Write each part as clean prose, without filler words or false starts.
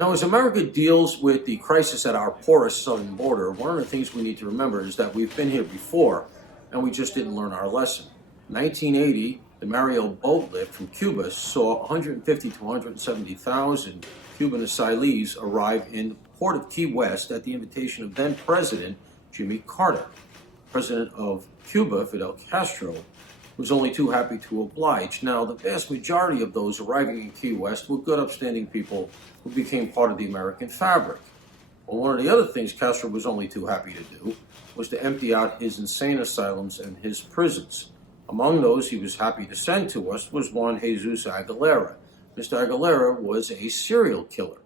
Now, as America deals with the crisis at our porous southern border, one of the things we need to remember is that we've been here before and we just didn't learn our lesson. In 1980, the Mariel boat lift from Cuba saw 150 to 170,000 Cuban asylees arrive in the port of Key West at the invitation of then President Jimmy Carter. President of Cuba, Fidel Castro, was only too happy to oblige. Now, the vast majority of those arriving in Key West were good, upstanding people who became part of the American fabric. Well, one of the other things Castro was only too happy to do was to empty out his insane asylums and his prisons. Among those he was happy to send to us was one Jesus Aguilera. Mr. Aguilera was a serial killer.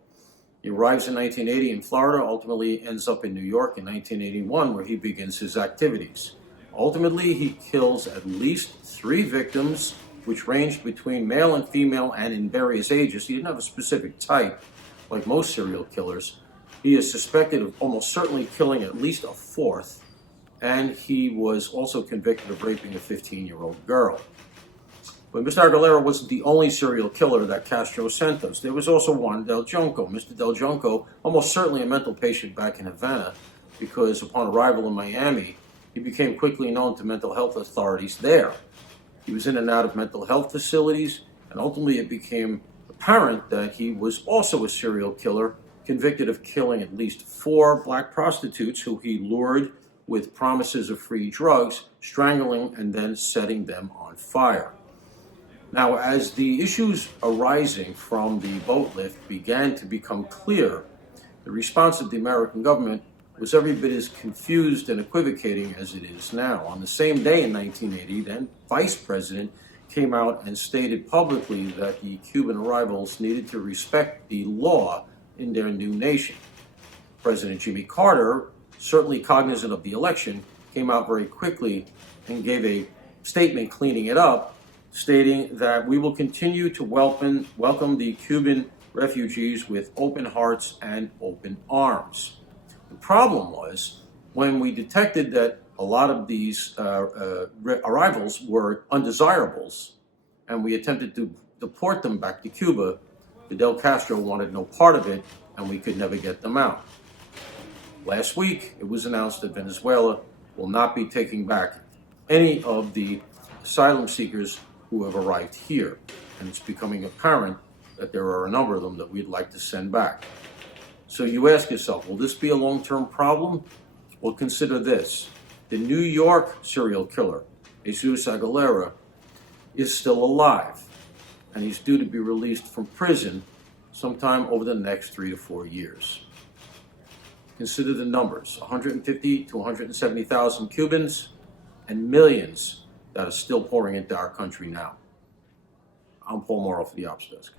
He arrives in 1980 in Florida, ultimately ends up in New York in 1981, where he begins his activities. Ultimately, he kills at least 3 victims, which ranged between male and female and in various ages. He didn't have a specific type, like most serial killers. He is suspected of almost certainly killing at least a 4th, and he was also convicted of raping a 15-year-old girl. But Mr. Aguilera wasn't the only serial killer that Castro sent us. There was also Juan Del Junco. Mr. Del Junco, almost certainly a mental patient back in Havana, because upon arrival in Miami, he became quickly known to mental health authorities there. He was in and out of mental health facilities, and ultimately it became apparent that he was also a serial killer, convicted of killing at least 4 black prostitutes who he lured with promises of free drugs, strangling and then setting them on fire. Now, as the issues arising from the boat lift began to become clear, the response of the American government was every bit as confused and equivocating as it is now. On the same day in 1980, then Vice President came out and stated publicly that the Cuban arrivals needed to respect the law in their new nation. President Jimmy Carter, certainly cognizant of the election, came out very quickly and gave a statement cleaning it up, stating that we will continue to welcome the Cuban refugees with open hearts and open arms. The problem was when we detected that a lot of these arrivals were undesirables and we attempted to deport them back to Cuba, Fidel Castro wanted no part of it and we could never get them out. Last week, it was announced that Venezuela will not be taking back any of the asylum seekers who have arrived here. And it's becoming apparent that there are a number of them that we'd like to send back. So you ask yourself, will this be a long-term problem? Well, consider this. The New York serial killer, Jesus Aguilera, is still alive, and he's due to be released from prison sometime over the next 3 to 4 years. Consider the numbers, 150 to 170,000 Cubans and millions that are still pouring into our country now. I'm Paul Morrow for the Ops Desk.